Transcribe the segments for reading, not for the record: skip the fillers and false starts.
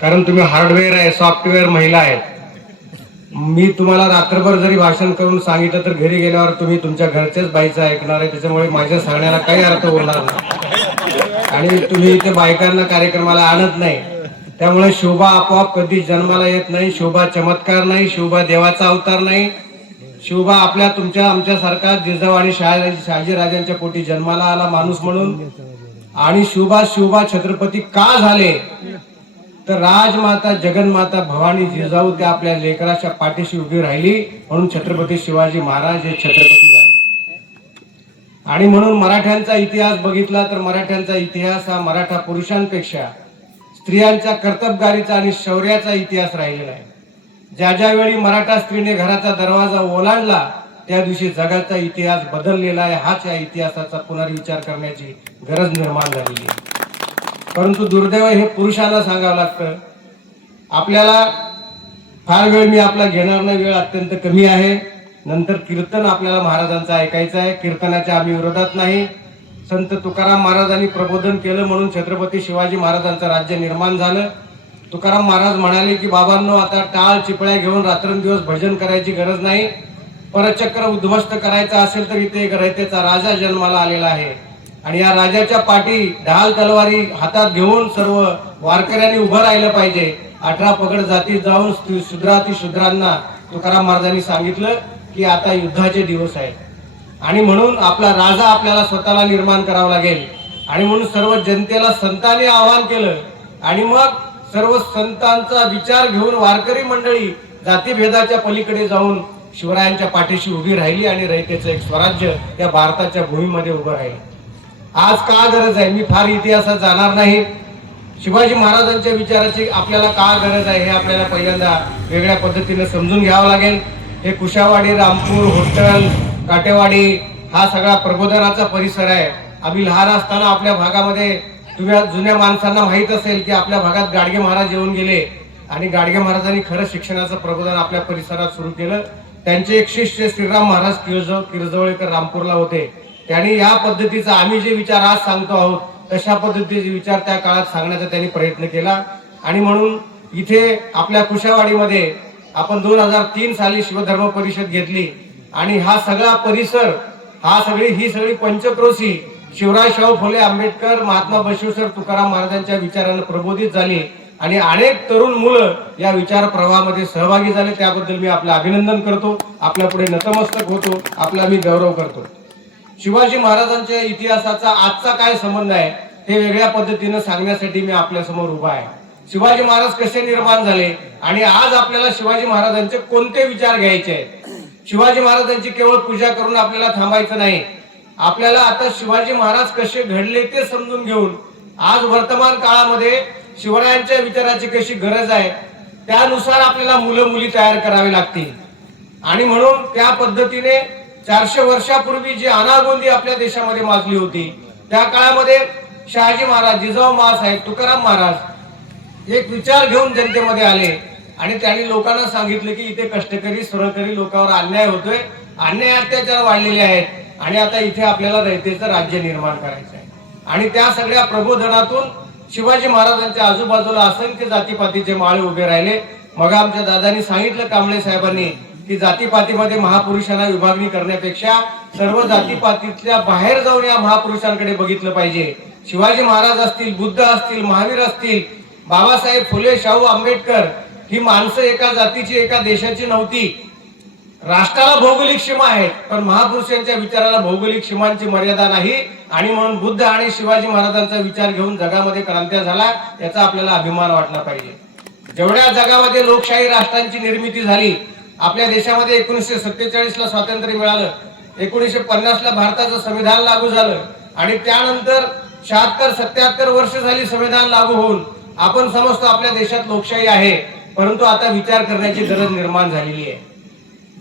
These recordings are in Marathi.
कारण तुम्ही हार्डवेअर आहे, सॉफ्टवेअर महिला आहेत. मी तुम्हाला रात्रभर जरी भाषण करून सांगितलं तर घरी गेल्यावर तुम्ही तुमच्या घरच्याच बाईचं ऐकणार आहे. त्याच्यामुळे माझ्या सांगण्याला काही अर्थ उरणार नाही. आणि तुम्ही इथे बायकांना कार्यक्रमाला आणत नाही. त्यामुळे शोभा आपोआप कधी जन्माला येत नाही. शोभा चमत्कार नाही, शोभा देवाचा अवतार नाही. शोभा आपल्या तुमच्या आमच्यासारखा जिजाऊ आणि शहाजीराजांच्या पोटी जन्माला आला माणूस म्हणून. आणि शोभा छत्रपती का झाले तर राजमाता जगन्माता भवानी जिजाऊ त्या आपल्या लेकराच्या पाठीशी उभी राहिली म्हणून छत्रपती शिवाजी महाराज हे छत्रपती झाले. आणि म्हणून मराठ्यांचा इतिहास बघितला तर मराठ्यांचा इतिहास हा मराठा पुरुषांपेक्षा स्त्रियांच्या कर्तबगारीचा आणि शौर्याचा इतिहास राहिलेला आहे. ज्या ज्या वेळी मराठा स्त्रीने घराचा दरवाजा ओलांडला त्या दिवशी जगाचा इतिहास बदललेला आहे. हाच या इतिहासाचा पुनर्विचार करण्याची गरज निर्माण झालेली आहे. परंतु दुर्दैव हे पुरुषांना सांगावं लागतं. आपल्याला फार वेळ मी आपला घेणार नाही, वेळ अत्यंत कमी आहे. नंतर कीर्तन आपल्याला महाराजांचं ऐकायचं आहे. कीर्तनाच्या आम्ही विरोधात नाही. संत तुकाराम महाराजांनी प्रबोधन केलं म्हणून छत्रपती शिवाजी महाराजांचं राज्य निर्माण झालं. तुकाराम महाराज म्हणाले की बाबांनो, आता टाळ चिपळ्या घेऊन रात्रंदिवस भजन करायची गरज नाही. परचक्र उद्ध्वस्त करायचं असेल तर इथे एक रयतेचा राजा जन्माला आलेला आहे आणि या राजाच्या पाठी ढाल तलवारी हातात घेऊन सर्व वारकऱ्यांनी उभं राहिलं पाहिजे. 18 पगड जातीत जाऊन शूद्रांना तुकाराम महाराजांनी सांगितलं की आता युद्धाचे दिवस आहेत आणि म्हणून आपला राजा आपल्याला स्वतःला निर्माण करावा लागेल. आणि म्हणून सर्व जनतेला संतांनी आवाहन केलं आणि मग सर्व संतांचा विचार घेऊन वारकरी मंडळी जातीभेदाच्या पलीकडे जाऊन शिवरायांच्या पाठीशी उभी राहिली आणि रयतेचं एक स्वराज्य या भारताच्या भूमीमध्ये उभं राहिलं. आज का गरज आहे, मी फार इतिहासात जाणार नाही. शिवाजी महाराजांच्या विचाराची आपल्याला का गरज आहे हे आपल्याला पहिल्यांदा वेगळ्या पद्धतीने समजून घ्यावं लागेल. हे कुशावाडी, रामपूर, होट्टल, काटेवाडी हा सगळा प्रबोधनाचा परिसर आहे. आम्ही लहान असताना आपल्या भागामध्ये तुम्ही जुन्या माणसांना माहित असेल की आपल्या भागात गाडगे महाराज येऊन गेले आणि गाडगे महाराजांनी खरं शिक्षणाचं प्रबोधन आपल्या परिसरात सुरू केलं. त्यांचे एक शिष्य श्रीराम महाराज किरजवळकर रामपूरला होते. त्यांनी या पद्धतीचा आम्ही जे विचार आज सांगतो आहोत तशा पद्धतीचे विचार त्या काळात सांगण्याचा त्यांनी प्रयत्न केला. आणि म्हणून इथे आपल्या कुशावाडीमध्ये आपण 2003 साली शिवधर्म परिषद घेतली आणि हा सगळा परिसर ही सगळी पंचक्रोशी शिवरायशाहू फुले आंबेडकर, महात्मा बसवेश्वर तुकाराम महाराजांच्या विचारानं प्रबोधित झाली आणि अनेक तरुण मुलं या विचार प्रवाहामध्ये सहभागी झाले. त्याबद्दल मी आपलं अभिनंदन करतो, आपल्या पुढे नतमस्तक होतो, आपला मी गौरव करतो. शिवाजी महाराजांच्या इतिहासाचा आजचा काय संबंध आहे हे वेगळ्या पद्धतीने सांगण्यासाठी मी आपल्या समोर उभा आहे. शिवाजी महाराज कसे निर्माण झाले आणि आज आपल्याला शिवाजी महाराजांचे कोणते विचार घ्यायचे आहेत. शिवाजी महाराजांची केवळ पूजा करून आपल्याला थांबायचं नाही. आपल्याला आता शिवाजी महाराज कसे घडले ते समजून घेऊन आज वर्तमान काळामध्ये शिवरायांच्या विचाराची कशी गरज आहे त्यानुसार आपल्याला मुलं मुली तयार करावे लागतील. आणि म्हणून त्या पद्धतीने 400 वर्षापूर्वी जी अनागोंदी आपल्या देशामध्ये माजली होती त्या काळामध्ये शहाजी महाराज, जिजाऊ माँसाहेब, तुकाराम महाराज एक विचार घेऊन जनतेमध्ये आले आणि त्यांनी लोकांना सांगितले की इथे कष्टकरी सुरकरी लोकांवर अन्याय होतोय, अन्याय अत्याचार वाढलेले आहेत आणि आता इथे आपल्याला रयतेचं राज्य निर्माण करायचं आहे. आणि त्या सगळ्या प्रबोधनातून शिवाजी महाराजांच्या आजूबाजूला असंख्य जातीपातीचे माळे उभे राहिले. मग आमच्या दादांनी सांगितलं, कांबळे साहेबांनी, की जातीपातीमध्ये महापुरुषांना विभागणी करण्यापेक्षा सर्व जातीपातीतल्या बाहेर जाऊन या महापुरुषांकडे बघितलं पाहिजे. शिवाजी महाराज असतील, बुद्ध असतील, महावीर असतील, बाबासाहेब फुले, शाहू आंबेडकर ही माणसं एका जातीची एका देशाची नव्हती. राष्ट्राला भौगोलिक सीमा आहेत पण महापुरुषांच्या विचाराला भौगोलिक सीमांची मर्यादा नाही. आणि म्हणून बुद्ध आणि शिवाजी महाराजांचा विचार घेऊन जगामध्ये क्रांत्या झाला याचा आपल्याला अभिमान वाटला पाहिजे. जेवढ्या जगामध्ये लोकशाही राष्ट्रांची निर्मिती झाली, आपल्या देशामध्ये 1947 ला स्वातंत्र्य मिळालं, 1950 ला भारताचं संविधान लागू झालं आणि त्यानंतर 76-77 वर्ष झाली संविधान लागू होऊन. आपण समजतो आपल्या देशात लोकशाही आहे, परंतु आता विचार करण्याची गरज निर्माण झालेली आहे.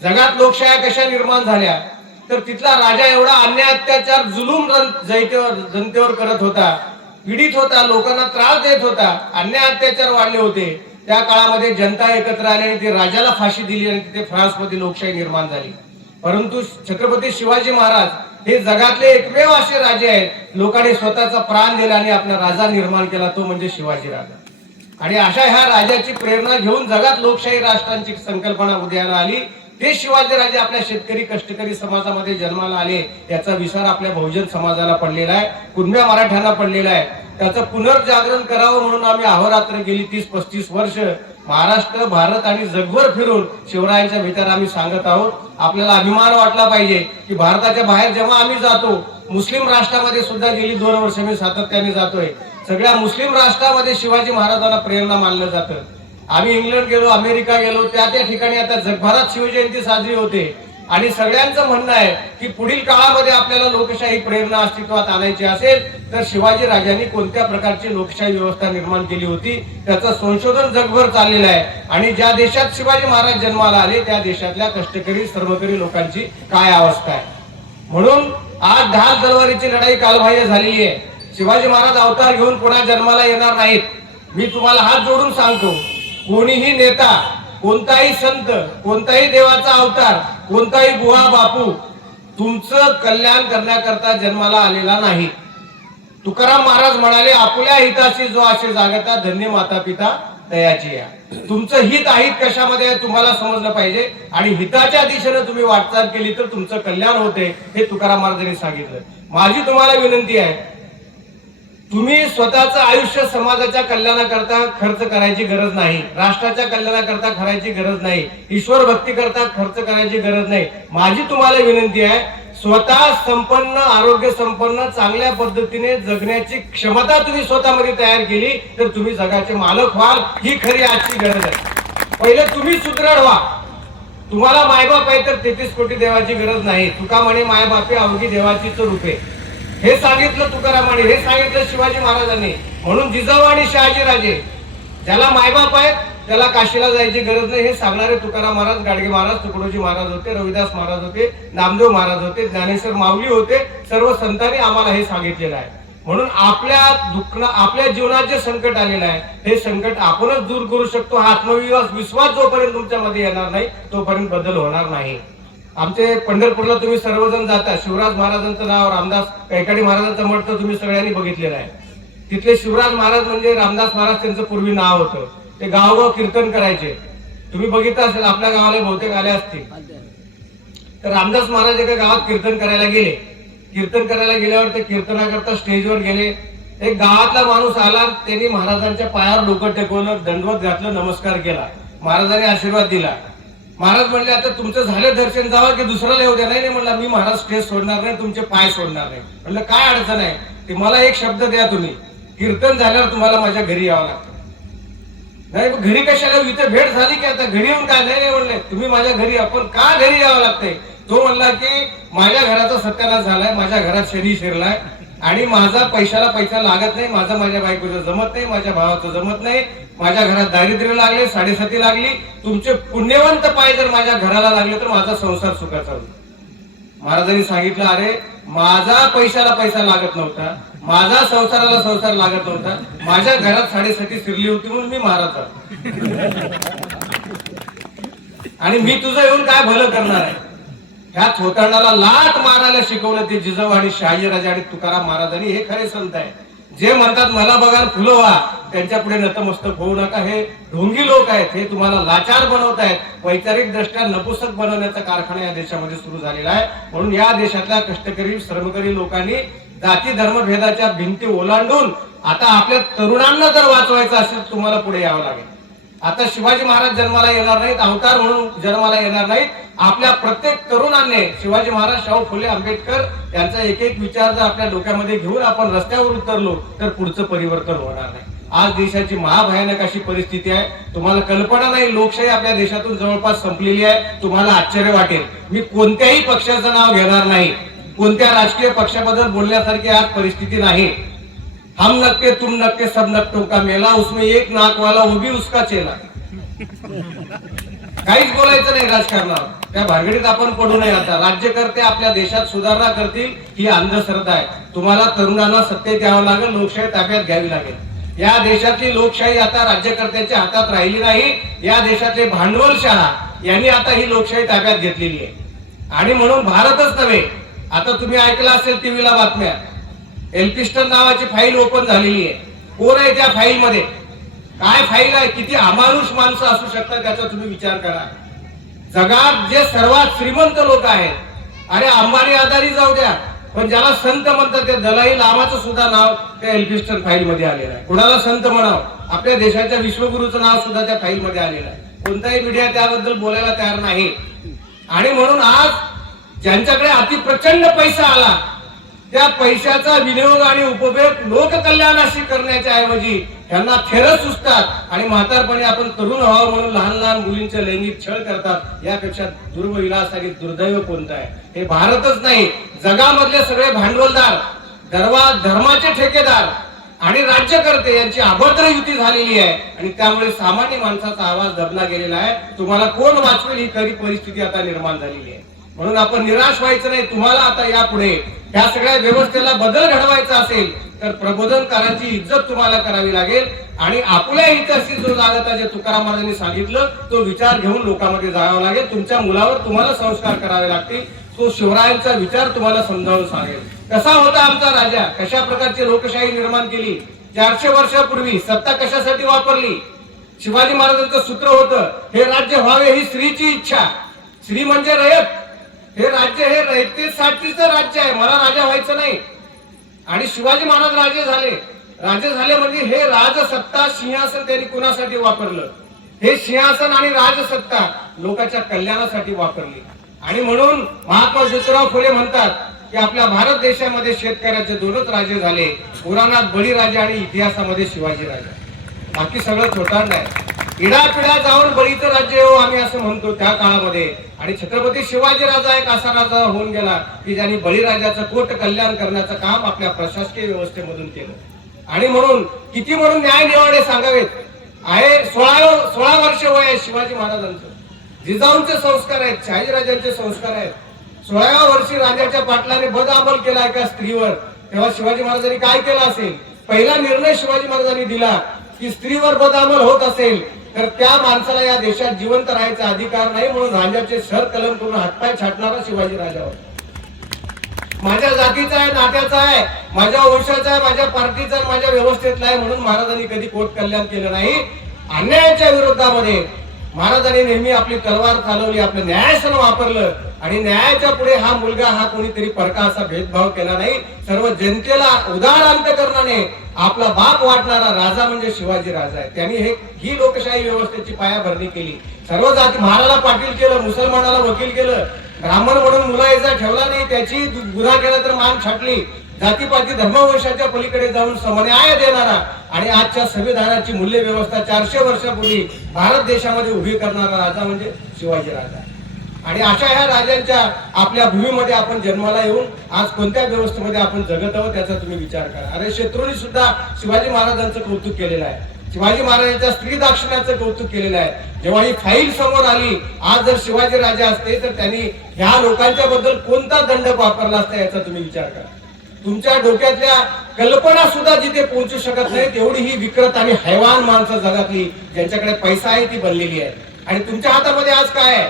जगात लोकशाही कशा निर्माण झाल्या तर तिथला राजा एवढा अन्याय अत्याचार जुलूम जनतेवर करत होता, पीडित होता, लोकांना त्रास देत होता, अन्याय अत्याचार वाढले होते. त्या काळामध्ये जनता एकत्र आली आणि ती राजाला फाशी दिली आणि तिथे फ्रान्समध्ये लोकशाही निर्माण झाली. परंतु छत्रपती शिवाजी महाराज हे जगातले एकमेव असे राजे आहेत लोकांनी स्वतःचा प्राण दिला आणि आपला राजा निर्माण केला, तो म्हणजे शिवाजी राजा. आणि अशा ह्या राजाची प्रेरणा घेऊन जगात लोकशाही राष्ट्रांची संकल्पना उदयाला आली. ते शिवाजीराजे आपल्या शेतकरी कष्टकरी समाजामध्ये जन्माला आले. याचा विसर आपल्या बहुजन समाजाला पडलेला आहे, कुणब्या मराठ्यांना पडलेला आहे. त्याचं पुनर्जागरण करावं म्हणून आम्ही अहोरात्र गेली 30-35 वर्ष महाराष्ट्र, भारत आणि जगभर फिरून शिवरायांच्या भीतर आम्ही सांगत आहोत. आपल्याला अभिमान वाटला पाहिजे की भारताच्या बाहेर जेव्हा आम्ही जातो, मुस्लिम राष्ट्रामध्ये सुद्धा गेली 2 वर्ष मी सातत्याने जातोय, सगळ्या मुस्लिम राष्ट्रामध्ये शिवाजी महाराजांना प्रेरणा मानलं जातं. आम्ही इंग्लंड गेलो, अमेरिका गेलो, त्या ठिकाणी आता जगभरात शिवजयंती साजरी होते. आणि सगळ्यांचं म्हणणं आहे की पुढील काळामध्ये आपल्याला लोकशाही प्रेरणा अस्तित्वात आणायची असेल तर शिवाजी राजांनी कोणत्या प्रकारची लोकशाही व्यवस्था निर्माण केली होती त्याचं संशोधन जगभर चाललेलं आहे. आणि ज्या देशात शिवाजी महाराज जन्माला आले त्या देशातल्या कष्टकरी श्रमकरी लोकांची काय अवस्था आहे. म्हणून आज ढाल तलवारीची लढाई कालबाह्य झालेली आहे. शिवाजी महाराज अवतार घेऊन पुन्हा जन्माला येणार नाहीत. मी तुम्हाला हात जोडून सांगतो, कोणीही नेता, कोणताही संत, कोणताही देवाचा अवतार, कोणताही बुवा बापू तुमचं कल्याण करण्याकरता जन्माला आलेला नाही. तुकाराम महाराज म्हणाले, आपुल्या हिताची जो असे जागता धन्य माता पिता तयाची या. तुमचं हित अहित कशामध्ये तुम्हाला समजलं पाहिजे आणि हिताच्या दिशेने तुम्ही वाटचाल केली तर तुमचं कल्याण होते, हे तुकाराम महाराजांनी सांगितलं. माझी तुम्हाला विनंती आहे, तुम्ही स्वतःचं आयुष्य समाजाच्या कल्याणाकरता खर्च करायची गरज नाही, राष्ट्राच्या कल्याणाकरता करायची गरज नाही, ईश्वर भक्ती करता खर्च करायची गरज नाही. माझी तुम्हाला विनंती आहे, स्वतः संपन्न, आरोग्य संपन्न, चांगल्या पद्धतीने जगण्याची क्षमता तुम्ही स्वतःमध्ये तयार केली तर तुम्ही जगाचे मालक व्हाल. ही खरी आजची गरज आहे. पहिले तुम्ही सुदृढ व्हा. तुम्हाला मायबाप आहे तर 33 कोटी देवाची गरज नाही. तुका म्हणे मायबापे अवघी देवाचीच रूपे, हे सांगितलं तुकारामाने, हे सांगितलं शिवाजी महाराजांनी. म्हणून जिजाऊ आणि शहाजीराजे, ज्याला मायबाप आहेत त्याला काशीला जायची गरज नाही, हे सांगणारे तुकाराम महाराज, गाडगे महाराज, तुकडोजी महाराज होते, रविदास महाराज होते, नामदेव महाराज होते, ज्ञानेश्वर माऊली होते. सर्व संतांनी आम्हाला हे सांगितलेलं आहे. म्हणून आपल्या जीवनात जे संकट आलेलं आहे हे संकट आपणच दूर करू शकतो. हा आत्मविश्वास जोपर्यंत तुमच्यामध्ये येणार नाही तोपर्यंत बदल होणार नाही. आमचे पंढरपूरला तुम्ही सर्वजण जाता, शिवराज महाराजांचं नाव, रामदास कैकाडी महाराजांचं मठ तर तुम्ही सगळ्यांनी बघितलेलं आहे. तिथले शिवराज महाराज म्हणजे रामदास महाराज त्यांचं पूर्वी नाव होतं. ते गावगाव कीर्तन करायचे. तुम्ही बघितलं असेल, आपल्या गावाला बहुतेक आले असतील. तर रामदास महाराज एका गावात कीर्तन करायला गेले. कीर्तन करायला गेल्यावर ते कीर्तनाकरता स्टेजवर गेले. एक गावातला माणूस आला, त्यांनी महाराजांच्या पायावर डोकं टेकवलं, दंडवत घातलं, नमस्कार केला. महाराजांनी आशीर्वाद दिला. महाराज म्हणले, आता तुमचं झालं दर्शन, जावा की दुसऱ्याला येऊ द्या. नाही म्हणला, मी महाराज स्टेज सोडणार नाही, तुमचे पाय सोडणार नाही. म्हणलं काय अडचण आहे, ते मला एक शब्द द्या, तुम्ही कीर्तन झाल्यावर तुम्हाला माझ्या घरी यावं लागतं. नाही घरी कशाला, इथे भेट झाली की आता घरी येऊन काय. नाही म्हणले, तुम्ही माझ्या घरी, आपण का घरी यावं लागतंय. तो म्हणला की माझ्या घराचा सत्यानाश झालाय, माझ्या घरात शनी शिरलाय आणि माझा पैशाला पैसा लागत नाही, माझ्या बायकोचं जमत नाही, माझ्या भावाचं जमत नाही, माझ्या घरात दारिद्र्य लागले, 7.5 लागली. तुमचे पुण्यवंत पाय जर माझ्या घराला लागले तर माझा संसार सुखाचा होईल. महाराजांनी सांगितलं, अरे माझा पैशाला पैसा लागत नव्हता, माझा संसाराला संसार लागत नव्हता, माझ्या घरात 7.5 शिरली होती म्हणून मी महाराज झालो. आणि मी तुझं येऊन काय भलं करणार आहे. ह्या थोतांडाला लाट मारायला शिकवलं ते जिजाऊ आणि शहाजीराजे आणि तुकाराम महाराजांनी. हे खरे संत आहे. जे म्हणतात मला बघा फुलं व्हा, त्यांच्या पुढे नतमस्तक होऊ नका. हे ढोंगी लोक आहेत, हे तुम्हाला लाचार बनवत आहेत. वैचारिक दृष्ट्या नपुसक बनवण्याचा कारखाना या देशामध्ये सुरू झालेला आहे. म्हणून या देशातल्या कष्टकरी श्रमकरी लोकांनी जाती धर्मभेदाच्या भिंती ओलांडून आता आपल्या तरुणांना जर वाचवायचं असेल तुम्हाला पुढे यावं लागेल. आता शिवाजी महाराज जन्माला येणार नाहीत, अवतार म्हणून जन्माला येणार नाहीत. आपल्या प्रत्येक तरुणांनी शिवाजी महाराज, शाहू फुले आंबेडकर यांचा एक एक विचार जर आपल्या डोक्यामध्ये घेऊन आपण रस्त्यावर उतरलो तर पुढचं परिवर्तन होणार नाही. आज देशाची महाभयानक अशी परिस्थिती आहे, तुम्हाला कल्पना नाही. लोकशाही आपल्या देशातून जवळपास संपलेली आहे. तुम्हाला आश्चर्य वाटेल, मी कोणत्याही पक्षाचं नाव घेणार नाही, कोणत्या राजकीय पक्षाबद्दल बोलण्यासारखी आज परिस्थिती नाही. हम नक्के तुम नक्के सब नक्कों का मेला, उसमें एक नाक वाला वो भी उसका चेला. काहीच बोलायचं नाही राजकारणावर. त्या भानगडीत आपण पडू नये. आता राज्यकर्ते आपल्या देशात सुधारणा करतील ही अंधश्रद्धा आहे. तुम्हाला तरुणांना सत्तेत यावं लागेल, लोकशाही ताब्यात घ्यावी लागेल. या देशातली लोकशाही आता राज्यकर्त्यांच्या हातात राहिली नाही. या देशातले भांडवलशाहा यांनी आता ही लोकशाही ताब्यात घेतलेली आहे. आणि म्हणून भारतच नव्हे, आता तुम्ही ऐकलं असेल टीव्हीला बातम्या, एल्फिस्टन नावाची फाईल ओपन झालेली आहे. कोण आहे त्या फाईल मध्ये. काय फाईल आहे, किती अमानुष माणसं असू शकतात त्याचा तुम्ही विचार करा. जगात जे सर्वात श्रीमंत लोक आहेत, अरे अंबानी अदानी जाऊ द्या, पण ज्याला संत म्हणतात त्या दलाई लामाचं सुद्धा नाव त्या एल्फिस्टन फाईल मध्ये आलेलं आहे. कुणाला संत म्हणावं, आपल्या देशाच्या विश्वगुरूचं नाव सुद्धा त्या फाईल मध्ये आलेलं आहे. कोणताही मीडिया त्याबद्दल बोलायला तयार नाही. आणि म्हणून आज ज्यांच्याकडे अति प्रचंड पैसा आला, त्या पैशाचा विनियोग आणि उपयोग लोककल्याणाशी करण्याच्या ऐवजी त्यांना थेरं सुचतात आणि म्हातारपणी आपण तरुण व्हावं म्हणून लहान लहान मुलींचे लैंगिक छळ करतात. यापेक्षा दुर्विलास आणि दुर्दैव कोणतं आहे? हे भारतच नाही, जगामधले सगळे भांडवलदार, धर्माचे ठेकेदार आणि राज्यकर्ते यांची अभद्र युती झालेली आहे आणि त्यामुळे सामान्य माणसाचा आवाज दबला गेलेला आहे. तुम्हाला कोण वाचवेल ही खरी परिस्थिती आता निर्माण झालेली आहे. म्हणून आपण निराश व्हायचं नाही. तुम्हाला आता यापुढे या सगळ्या व्यवस्थेला बदल घडवायचा असेल तर प्रबोधनकारांची इज्जत तुम्हाला करावी लागेल आणि आपल्या हिताशी जो लागत आहे, जे तुकाराम महाराजांनी सांगितलं, तो विचार घेऊन लोकांमध्ये जावं लागेल. तुमच्या मुलावर तुम्हाला संस्कार करावे लागतील. तो शिवरायांचा विचार तुम्हाला समजावून सांगेल. कसा होता आमचा राजा, कशा प्रकारची लोकशाही निर्माण केली, 400 वर्षापूर्वी सत्ता कशासाठी वापरली. शिवाजी महाराजांचं सूत्र होतं, हे राज्य व्हावे ही स्त्रीची इच्छा. स्त्री म्हणजे रयत. हे राज्य हे रयतेसाठीच राज्य आहे, मला राजा व्हायचं नाही. आणि शिवाजी महाराज राजे झाले म्हणजे हे राजसत्ता सिंहासन त्यांनी कुणासाठी वापरलं? हे सिंहासन आणि राजसत्ता लोकांच्या कल्याणासाठी वापरली. आणि म्हणून महात्मा ज्योतिराव फुले म्हणतात की आपल्या भारत देशामध्ये शेतकऱ्याचे 2च राजे झाले, पुराणात बळीराजा आणि इतिहासामध्ये शिवाजी राजा. बाकी सगळं छोटा नाही. इडापिडा जाऊन बळीचं राज्य हो आम्ही असं म्हणतो त्या काळामध्ये. आणि छत्रपती शिवाजी राजा एक असा राजा होऊन गेला की ज्यांनी बळीराजाचं कोट कल्याण करण्याचं काम आपल्या प्रशासकीय व्यवस्थेमधून केलं. आणि म्हणून किती म्हणून न्याय निवाडे सांगावेत. आहे 16 वर्ष वय आहे शिवाजी महाराजांचं. जिजाऊंचे संस्कार आहेत, शहाजीराजांचे संस्कार आहेत. 16व्या वर्षी राजाच्या पाटलाने बदअमल केला एका स्त्रीवर. तेव्हा शिवाजी महाराजांनी काय केलं असेल? पहिला निर्णय शिवाजी महाराजांनी दिला की स्त्रीवर बदअमल होत असेल तर त्या माणसाला या देशात जिवंत राहायचा अधिकार नाही. म्हणून राजाचे सर कलम करून हातपाय छाटणारा शिवाजी राजा होता. माझ्या जातीचा आहे, नात्याचा आहे, माझ्या वंशाचा आहे, माझ्या पार्टीचा आहे, माझ्या व्यवस्थेतला आहे म्हणून महाराजांनी कधी कोट कल्याण केलं नाही. अन्यायाच्या विरोधामध्ये महाराजांनी नेहमी आपली तलवार चालवली, आपलं न्यायासन वापरलं. आणि न्यायाच्या पुढे हा मुलगा हा कोणीतरी परका असा भेदभाव केला नाही. सर्व जनतेला उदार अंतकरणाने आपला बाप वाटणारा राजा म्हणजे शिवाजी राजा आहे. त्यांनी ही लोकशाही व्यवस्थेची पायाभरणी केली. सर्व जाती, महाराला पाटील केलं, मुसलमानाला वकील केलं, ब्राह्मण म्हणून मुलायचा ठेवला नाही, त्याची गुन्हा केला तर मान छाटली. जातीपाती धर्मवंशाच्या पलीकडे जाऊन समन्याय देणारा आणि आजच्या संविधानाची मूल्य व्यवस्था 400 वर्षापूर्वी भारत देशामध्ये उभी करणारा राजा म्हणजे शिवाजी राजा. आणि अशा ह्या राजांच्या आपल्या भूमीमध्ये आपण जन्माला येऊन आज कोणत्या व्यवस्थेमध्ये आपण जगत आहोत त्याचा तुम्ही विचार करा. अरे शत्रूंनी सुद्धा शिवाजी महाराजांचं कौतुक केलेलं आहे. शिवाजी महाराजांच्या स्त्री दाक्षिण्याचं कौतुक केलेलं आहे. जेव्हा ही फाईल समोर आली, आज जर शिवाजी राजा असते तर त्यांनी ह्या लोकांच्या बद्दल कोणता दंड वापरला असता याचा तुम्ही विचार करा. तुमच्या डोक्यातल्या कल्पना सुद्धा जिथे पोहोचू शकत नाही तेवढी ही विकृत आणि हैवान माणसं जगातली ज्यांच्याकडे पैसा आहे ती बनलेली आहे. आणि तुमच्या हातामध्ये आज काय आहे?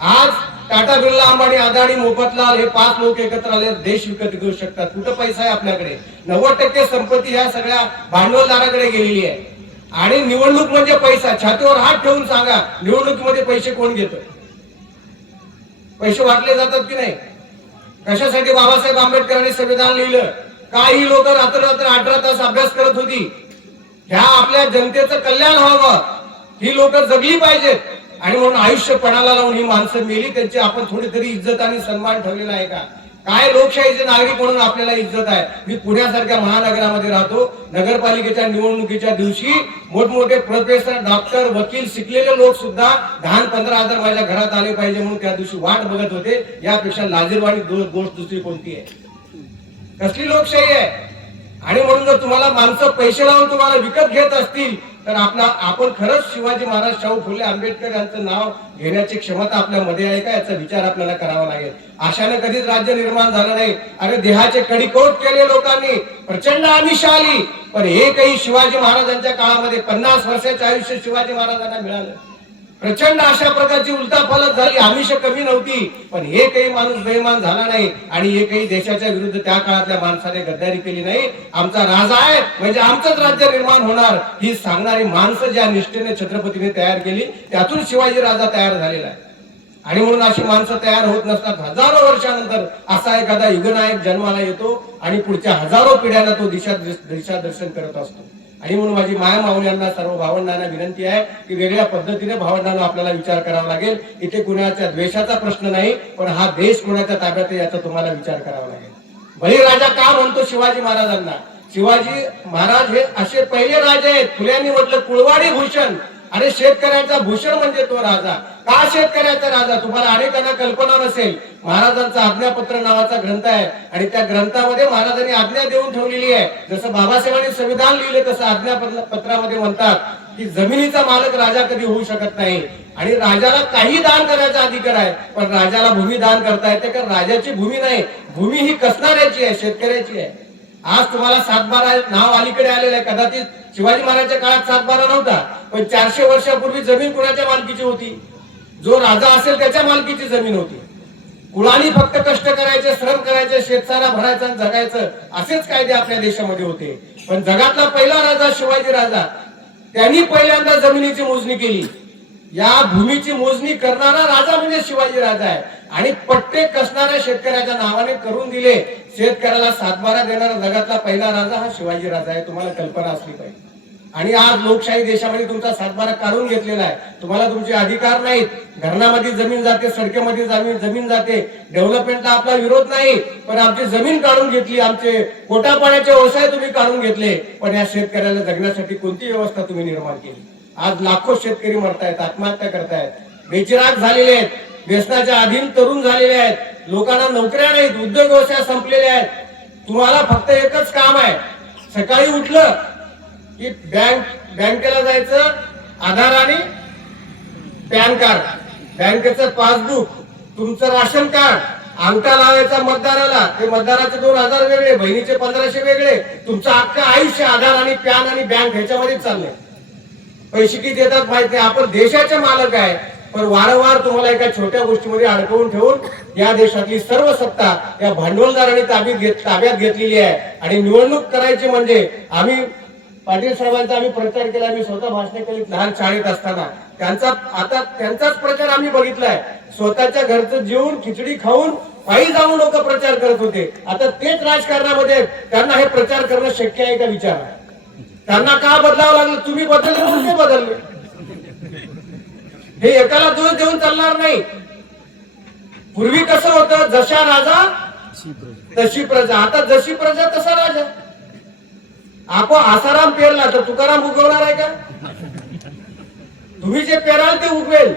आज टाटा, बिर्ला, अंबानी, अदानी, मोफतलाल हे 5 लोक एकत्र आले देश विकत घेऊ शकतात. कुठं पैसा आहे आपल्याकडे? 90% संपत्ती ह्या सगळ्या भांडवलदाराकडे गेलेली आहे. आणि निवडणूक म्हणजे पैसा. छातीवर हात ठेवून सांगा, निवडणुकीमध्ये पैसे कोण घेतो? पैसे वाटले जातात की नाही? कशासाठी बाबासाहेब आंबेडकरांनी संविधान लिहिलं? काही लोक रात्र 18 तास अभ्यास करत होती. ह्या आपल्या जनतेचं कल्याण व्हावं, ही लोक जगली पाहिजेत. आणि म्हणून आयुष्य पणाला लावून ही माणसं मेली. त्यांची आपण थोडी तरी इज्जत आणि सन्मान ठेवलेला आहे का? काय लोकशाहीचे नागरिक म्हणून आपल्याला इज्जत आहे? मी पुण्यासारख्या महानगरामध्ये राहतो. नगरपालिकेच्या निवडणुकीच्या दिवशी मोठमोठे प्रोफेसर, डॉक्टर, वकील, शिकलेले लोक सुद्धा 10-15 हजार माझ्या घरात आले पाहिजे म्हणून त्या दिवशी वाट बघत होते. यापेक्षा लाजिरवाणी गोष्ट दुसरी कोणती आहे? कसली लोकशाही आहे? आणि म्हणून जर तुम्हाला माणसं पैसे लावून तुम्हाला विकत घेत असतील तर आपण खरंच शिवाजी महाराज, शाहू फुले आंबेडकर यांचं नाव घेण्याची क्षमता आपल्यामध्ये आहे का याचा विचार आपल्याला करावा लागेल. आशाने कधीच राज्य निर्माण झालं नाही. अरे देहाचे कडिकोट केले लोकांनी, प्रचंड आमिष आली, पण एकही शिवाजी महाराजांच्या काळामध्ये 50 वर्षाचं आयुष्य शिवाजी महाराजांना मिळालं. प्रचंड अशा प्रकारची उलटापालट झाली, आमिष कमी नव्हती, पण एकही माणूस बेईमान झाला नाही आणि एकही देशाच्या विरुद्ध त्या काळातल्या माणसाने गद्दारी केली नाही. आमचा राजा आहे म्हणजे आमचंच राज्य निर्माण होणार ही सांगणारी माणसं ज्या निष्ठेने छत्रपतीने तयार केली, त्यातून शिवाजी राजा तयार झालेला आहे. आणि म्हणून अशी माणसं तयार होत नसतात. हजारो वर्षानंतर असा एखादा युगनायक जन्माला येतो आणि पुढच्या हजारो पिढ्यांना तो दिशादर्शन करत असतो. आणि म्हणून माझी माया माऊल्यांना, सर्व भावंडांना विनंती आहे की वेगळ्या पद्धतीने भावंडांना आपल्याला विचार करावा लागेल. इथे कुणाच्या द्वेषाचा प्रश्न नाही, पण हा देश कुणाच्या ताब्यात आहे याचा तुम्हाला विचार करावा लागेल. बळीराजा का म्हणतो शिवाजी महाराजांना? शिवाजी महाराज हे असे पहिले राजे आहेत. फुल्यांनी म्हटलं कुळवाडी भूषण, आणि शेतकऱ्याचा भूषण म्हणजे तो राजा. का शेतकऱ्याचा राजा? तुम्हाला अनेकांना कल्पना नसेल, महाराजांचा आज्ञापत्र नावाचा ग्रंथ आहे आणि त्या ग्रंथामध्ये महाराजांनी आज्ञा देऊन ठेवलेली आहे. जसं बाबासाहेबांनी संविधान लिहिले तसं आज्ञापत्रामध्ये म्हणतात की जमिनीचा मालक राजा कधी होऊ शकत नाही आणि राजाला काही दान करायचा अधिकार आहे, पण राजाला भूमी दान करता येते, कारण राजाची भूमी नाही, भूमी ही कसणाऱ्याची आहे, शेतकऱ्याची आहे. आज तुम्हाला 7/12 नाव अलीकडे आलेलं आहे. कदाचित शिवाजी महाराजांच्या काळात 7/12 नव्हता, पण 400 वर्षापूर्वी जमीन कुणाच्या मालकीची होती? जो राजा असेल त्याच्या मालकीची जमीन होती. कुळानी फक्त कष्ट करायचे, श्रम करायचे, शेतसारा भरायचा आणि जगायचं, असेच कायदे आपल्या देशामध्ये होते. पण जगातला पहिला राजा शिवाजी राजा, त्यांनी पहिल्यांदा जमिनीची मोजणी केली. या भूमीची मोजणी करणारा राजा म्हणजे शिवाजी राजा आहे. आणि पट्टे कसणाऱ्या शेतकऱ्याच्या नावाने करून दिले. शेतकऱ्याला 7/12 देणारा जगातला पहिला राजा हा शिवाजी राजा आहे. तुम्हाला कल्पना असली पाहिजे. आणि आज लोकशाही देशामध्ये तुमचा 7/12 काढून घेतलेला आहे. तुम्हाला तुमचे अधिकार नाहीत. घरामध्ये जमीन जाते, सडकेमध्ये जमीन जाते. डेव्हलपमेंटला आपला विरोध नाही, पण आमची जमीन काढून घेतली, आमचे पोटापाण्याचे व्यवसाय तुम्ही काढून घेतले. पण या शेतकऱ्याला जगण्यासाठी कोणती व्यवस्था तुम्ही निर्माण केली? आज लाखो शेतकरी मरतायत, आत्महत्या करतायत, बेचिराग झालेले आहेत, व्यसनाच्या अधीन तरुण झालेले आहेत, लोकांना नोकऱ्या नाहीत, उद्योग व्यवसाय संपलेले आहेत. तुम्हाला फक्त एकच काम आहे, सकाळी उठलं की बँकेला जायचं, आधार आणि पॅन कार्ड, बँकेचं पासबुक, तुमचं राशन कार्ड, अंगठा लावायचा मतदाराला, ते मतदाराचे 2000 वेगळे, बहिणीचे 1500 वेगळे, तुमचं अख्खं आयुष्य आधार आणि पॅन आणि बँक ह्याच्यामध्येच चाललंय. पैसे किती येतात माहित नाही. आपण देशाचे मालक आहे, पण वारंवार तुम्हाला एका छोट्या गोष्टीमध्ये अडकवून ठेवून या देशातली सर्व सत्ता या भांडवलदारांनी ताब्यात घेतलेली आहे. आणि निवडणूक करायची म्हणजे आम्ही पाटील साहेबांचा आम्ही प्रचार केला, मी स्वतः भाषणे केली लहान शाळेत असताना. त्यांचाच प्रचार आम्ही बघितलाय. स्वतःच्या घरचं जेवून खिचडी खाऊन पायी जाऊन लोक प्रचार करत होते. आता तेच राजकारणामध्ये त्यांना हे प्रचार करणं शक्य आहे का? विचार. त्यांना का बदलावं लागलं? तुम्ही बदलले म्हणून ते बदलले. हे एकाला दोष देऊन चालणार नाही. पूर्वी कसं होतं, जशा राजा तशी प्रजा. आता जशी प्रजा तसा राजा. आपण आसाराम पेरला तर तुकाराम उगवणार आहे का? तुम्ही जे पेराल ते उगवेल.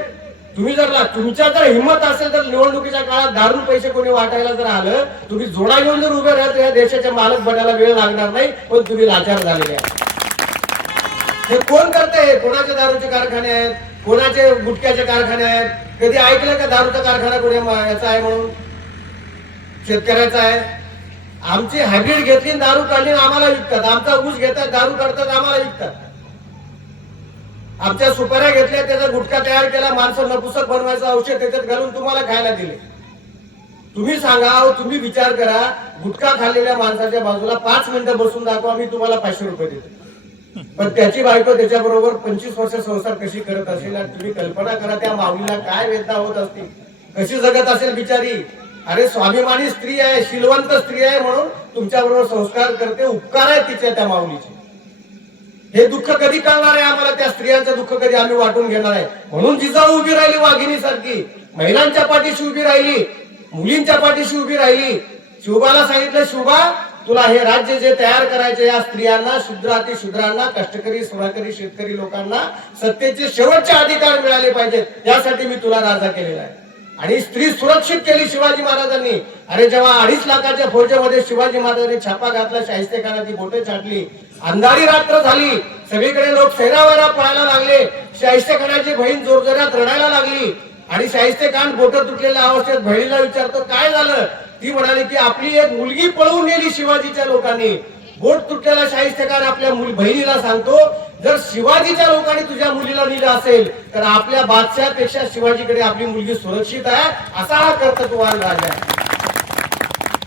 तुम्ही जर तुमच्या जर हिंमत असेल तर निवडणुकीच्या काळात दारून पैसे कोणी वाटायला जर आलं, तुम्ही जोडा घेऊन जर उभे राहत, या देशाच्या मालक बनायला वेळ लागणार नाही, पण तुम्ही लाचार झालेले आहे. हे कोण करतंय? कोणाचे दारूचे कारखाने आहेत, कोणाचे गुटख्याचे कारखाने आहेत? कधी ऐकलं का दारूचा कारखाना कोणी याचा आहे म्हणून? शेतकऱ्याचा आहे. आमची हायब्रिड घेतली, दारू काढली, आम्हाला विकतात. आमचा ऊस घेतात, दारू काढतात, आम्हाला विकतात. आमच्या सुपाऱ्या घेतल्या, त्याचा गुटखा तयार केला, माणसं नपुसक बनवायचं औषध त्याच्यात घालून तुम्हाला खायला दिले. तुम्ही सांगा, तुम्ही विचार करा, गुटखा खाल्लेल्या माणसाच्या बाजूला 5 मिनिटं बसून दाखवा, मी तुम्हाला 500 रुपये देतो. पण त्याची बायको त्याच्याबरोबर 25 वर्ष संसार कशी करत असेल, आणि तुम्ही कल्पना करा त्या माऊलीला काय वेदना होत असतील, कशी जगत असेल बिचारी. अरे स्वाभिमानी स्त्री आहे, शीलवंत स्त्री आहे म्हणून तुमच्याबरोबर संस्कार करते, उपकार आहे तिच्या त्या माऊलीचे. हे दुःख कधी कळणार आहे आम्हाला? त्या स्त्रियांचं दुःख कधी आम्ही वाटून घेणार आहे? म्हणून जिजाऊ उभी राहिली वाघिणी सारखी, महिलांच्या पाठीशी उभी राहिली, मुलींच्या पाठीशी उभी राहिली. शिवबाला सांगितलं, शिवबा तुला हे राज्य जे तयार करायचे, या स्त्रियांना, शूद्रांना, कष्टकरी, सुराकरी, शेतकरी लोकांना सत्तेचे शेवटचे अधिकार मिळाले पाहिजेत, यासाठी मी तुला राजा केलेला आहे. आणि स्त्री सुरक्षित केली शिवाजी महाराजांनी. अरे जेव्हा 2.5 लाखाच्या फौजेमध्ये शिवाजी महाराजांनी छापा घातला, शाहिस्तेखानाची बोटं छाटली, अंधारी रात्र झाली, सगळीकडे लोक सैरावैरा पळायला लागले, शाहिस्तेखानाची बहीण जोरजोरात रडायला लागली. आणि शाहिस्तेखान बोटं तुटलेल्या अवस्थेत बहिणीला विचारतो, काय झालं? ती म्हणाली की आपली एक मुलगी पळवून नेली शिवाजीच्या लोकांनी. बोट तुटलेला शाहिस्तेखान आपल्या बहिणीला सांगतो, जर शिवाजीच्या लोकांनी तुझ्या मुलीला दिलं असेल तर आपल्या बादशाहपेक्षा शिवाजीकडे आपली मुलगी सुरक्षित आहे, असा हा कर्तृत्ववान राजा आहे.